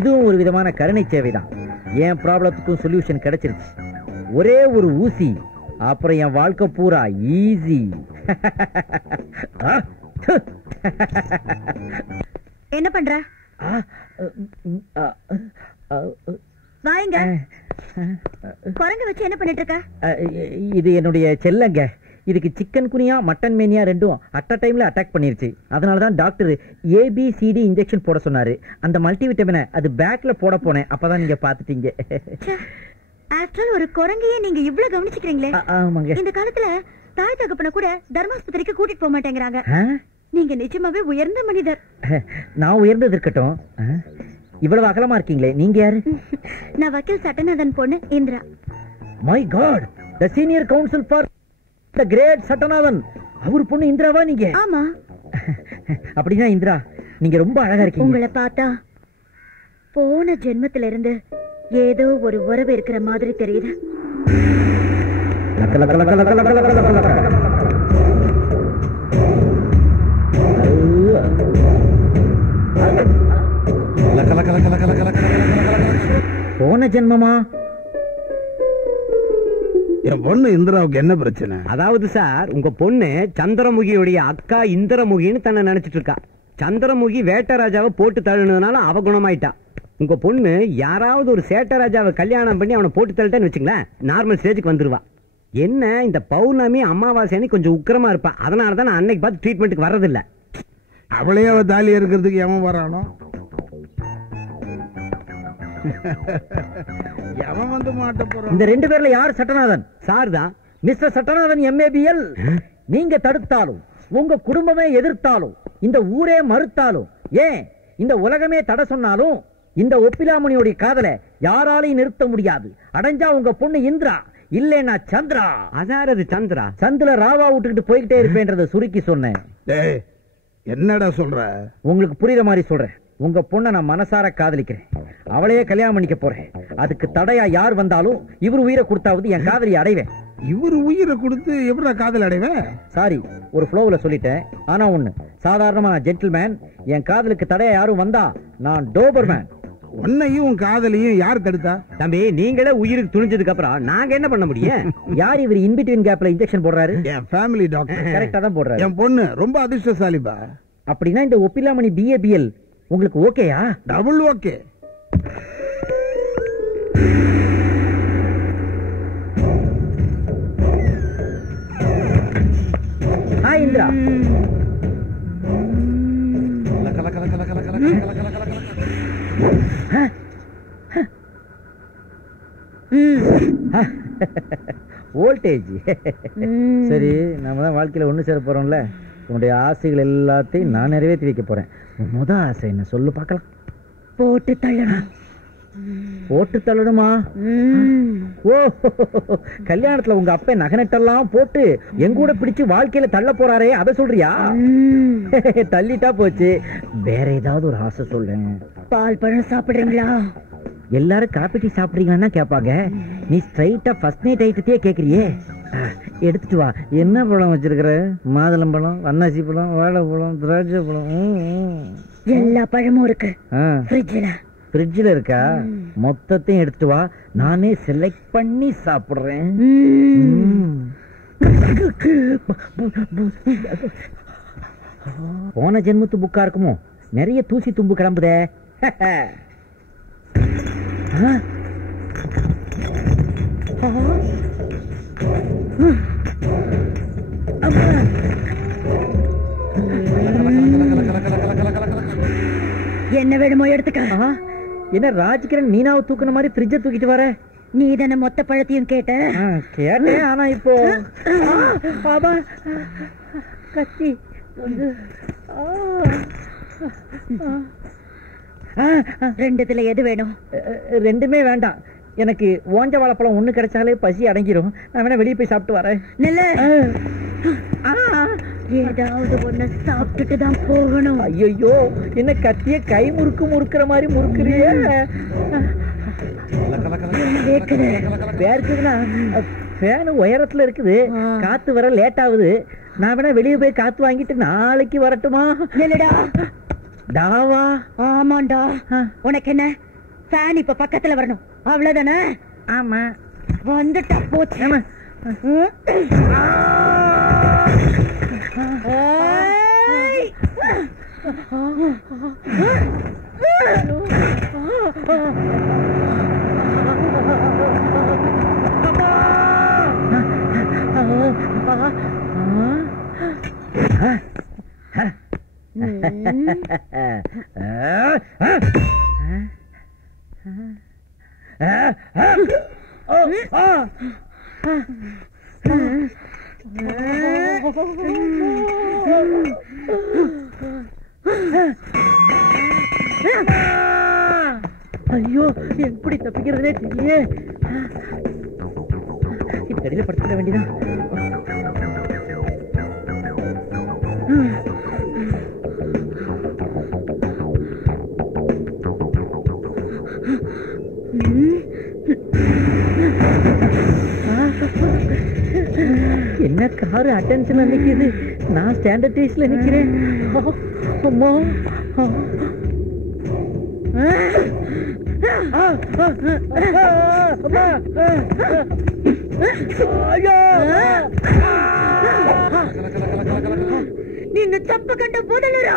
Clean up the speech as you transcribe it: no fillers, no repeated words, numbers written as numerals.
இதுவும் ஒரு விதமான கருணை சேவைதான். என் ப்ராப்ளத்துக்கும் சொல்யூஷன் கிடைச்சிருச்சு. ஒரே ஒரு ஊசி, அப்புறம் என் வாழ்க்கை பூரா ஈஸி. என்ன பண்ற? வாங்க. குரங்கு வச்சு என்ன பண்ணிட்டு இருக்க? இது என்னுடைய செல்லங்க. இதுக்கு சிக்கன் குனியா மட்டன் மேனியா ரெண்டும் அட் அ டைம்ல அட்டாக் பண்ணிருச்சு. அதனாலதான் டாக்டர் ABCD இன்ஜெக்ஷன் போட சொன்னாரு. அந்த மல்டிவிட்டமினை அது பேக்ல போட போனேன். அப்பதான் நீங்க பாத்துட்டீங்க. ஆஃப்டர் ஒரு குரங்கையே நீங்க இவ்ளோ கவனிச்சுக்கிறீங்களே. ஆமாங்க. இந்த காலத்துல தாய் தகப்பன கூட தர்மாஸ்பத்திரிக்கு கூட்டிட்டு போக மாட்டேங்கிறாங்க. நீங்க நிஜமாவே உயர்ந்த மனிதர். நான் உயர்ந்தது இருக்கட்டும், இவ்வளவு அகலமா இருக்கீங்களே, நீங்க யாரு? நான் வக்கீல் சட்டநாதன் பொண்ணு Indira. My god, the senior counsel for the great Sattanathan. அவர் பொண்ணு இந்திராவா நீங்க? ஆமா. அப்படின்னா இந்திரா, நீங்க ரொம்ப அழகா இருக்கீங்க. உங்களை பார்த்தா போன ஜென்மத்தில இருந்து ஏதோ ஒரு உறவு இருக்கிற மாதிரி தெரியுது. போன ஜென்மமா? என் பொண்ணு இந்திராவுக்கு என்ன பிரச்சனை? அதாவது சார், உங்க பொண்ணு சந்திரமுகியுடைய அக்கா இந்திரமுகின்னு தன்னை நினைச்சிட்டு இருக்கா. சந்திரமுகி வேட்டராஜாவை போட்டு தள்ளுனதுனால அவ குணமாயிட்டா. உங்க பொண்ணு யாராவது ஒரு சேட்டராஜாவை கல்யாணம் பண்ணி அவனை போட்டு தள்ளிட்டேன்னு வச்சுங்களேன், நார்மல் ஸ்டேஜுக்கு வந்துருவா. என்ன இந்த பௌர்ணமி அமாவாசைன்னு கொஞ்சம் உக்கிரமா இருப்பா. அதனாலதான் நான் அன்னைக்கு பார்த்து ட்ரீட்மெண்ட்டுக்கு வர்றதில்ல. அவளே அவ தாலி இருக்கிறதுக்கு எவன் வரானோ? எவன் வந்து மாட்ட போறான்? இந்த ரெண்டு பேர்ல யார் சட்டநாதன்? சார் தான். Mister Sattanathan MABL. நீங்க தடுத்தாலும், உங்க குடும்பமே எதிர்த்தாலும், இந்த ஊரே மறுத்தாலும், ஏன் இந்த உலகமே தடை சொன்னாலும், இந்த ஒப்பிலாமணியோட காதலை யாராலையும் நிறுத்த முடியாது. அடைஞ்சா உங்க பொண்ணு இந்திரா, இல்லைன்னா சந்திரா. அதாவது சந்திரா சந்தில ராவா விட்டுக்கிட்டு போய்கிட்டே இருப்பேன்றத சுருக்கி சொன்னேன். என்னடா சொல்ற? உங்களுக்கு புரியுற மாதிரி சொல்றேன். உங்க பொண்ணை நான் மனசார காதலிக்கிறேன். அவளையே கல்யாணம் பண்ணிக்க போறேன். அதுக்கு தடையா யார் வந்தாலும் இவர் உயிரை கொடுத்தாவது என் காதலியை அடைவேன். இவர் உயிரை கொடுத்து எப்படா காதல் அடைவேன்? சாரி, ஒரு ஃப்ளோவில் சொல்லிட்டேன். ஆனா ஒண்ணு, சாதாரணமா நான் ஜென்டில்மேன். என் காதலுக்கு தடையா யாரும் வந்தா நான் டோபர்மேன். உன்னையும் காதலையும் யார் தடுத்தா? தம்பி, நீங்களே உயிருக்கு துணிஞ்சதுக்கு அப்புறம் நாங்க என்ன பண்ண முடியும்? யார் இவர் இன்பிட்வீன் கேப்ல இன்ஜெக்ஷன் போடுறாரு? என் ஃபேமிலி டாக்டர். கரெக்டா தான் போடுறாரு. என் பொண்ணு ரொம்ப அதிர்ஷ்டசாலிபா. அப்படின்னா இந்த ஒப்பிலாமணி BABL உங்களுக்கு ஓகேயா? Double okay. Hi Indira. Voltage. சரி, நாம தான் வாழ்க்கையில ஒண்ணு சேர போறோம்ல. உன்னுடைய ஆசைகள் எல்லாத்தையும் நான் நிறைவேற்றி வைக்க போறேன். முத ஆசை என்ன சொல்லு பார்க்கலாம். போட்டு தள்ளணும். போட்டு தள்ளணுமா? ஓ, கல்யாணத்துல உங்க அப்பா நகனட்டெல்லாம் போட்டு எங்கூட பிடிச்சு வாழ்க்கையில தள்ள போறாரே, அத சொல்றியா? தள்ளிட்டா போச்சு. வேற ஏதாவது ஒரு ஆசை சொல்றேன். பால் பழம் சாப்பிடுறீங்களா? எல்லாரும் காப்பி டீ சாப்பிடுறீங்கன்னா கேட்பாங்க. நீ ஸ்ட்ரைட்டா ஃபர்ஸ்ட் நைட் ஐட்டத்தையே கேக்குறியே. எடுத்துட்டு வா. என்ன பழம் வச்சிருக்கிற? மாதுளம்பழம், அன்னாசி பழம், வாழைப்பழம், திராட்சை பழம், எல்லா பழமும் இருக்கு. ஃப்ரிட்ஜில் இருக்கா? மொத்தத்தையும் எடுத்துட்டு வா. நானே செலக்ட் பண்ணி சாப்பிடுறேன். போன ஜென்மத்து புக்கா இருக்குமோ? நிறைய தூசி தும்பு கிளம்புதே. என்ன வேணுமோ எடுத்துக்க. என்ன ராஜ்கிரண் மீனாவை தூக்குன மாதிரி ஃப்ரிட்ஜை தூக்கிட்டு வர? நீ தானே மொத்த பழத்தையும் கேட்ட? கேட்டேன். ஆனா இப்போ கத்தி ரெண்டுத்துல எது வேணும்? ரெண்டுமே வேண்டாம். எனக்கு ஓஞ்ச வாழைப்பழம் ஒண்ணு கிடைச்சாலே பசி அடங்கிரும். நான் வேணா வெளியே போய் சாப்பிட்டு வரேன். ஏதாவது ஒண்ணு சாப்பிட்டுட்டு தான் போகணும். ஐயோ, என்ன கத்திய கை முறுக்கு முறுக்குற மாதிரி முறுக்குறியே. வேர்க்குதுன்னா ஃபேன் உயரத்துல இருக்குது. காத்து வர லேட் ஆகுது. நான் வேணா வெளியே போய் காத்து வாங்கிட்டு நாளைக்கு வரட்டுமா? டாவா? ஆமாண்டா. உனக்கு என்ன, ஃபேன் இப்ப பக்கத்துல வரணும் அவ்வளவுதானே? ஆமா. வந்துட்டா போச்சு. ஆமா. ஏய்! ஐயோ, எப்படி தப்பிக்கிறதுனே தெரியலையே. இப்படியில படுத்துக்க வேண்டியதான். என்ன காரு அட்டென்ஷன்ல நிக்குது, நான் ஸ்டாண்டர்ட் டேஸ்ல நிக்கிறேன். அம்மா, నిన్ను తప్పకుండా వదలరా.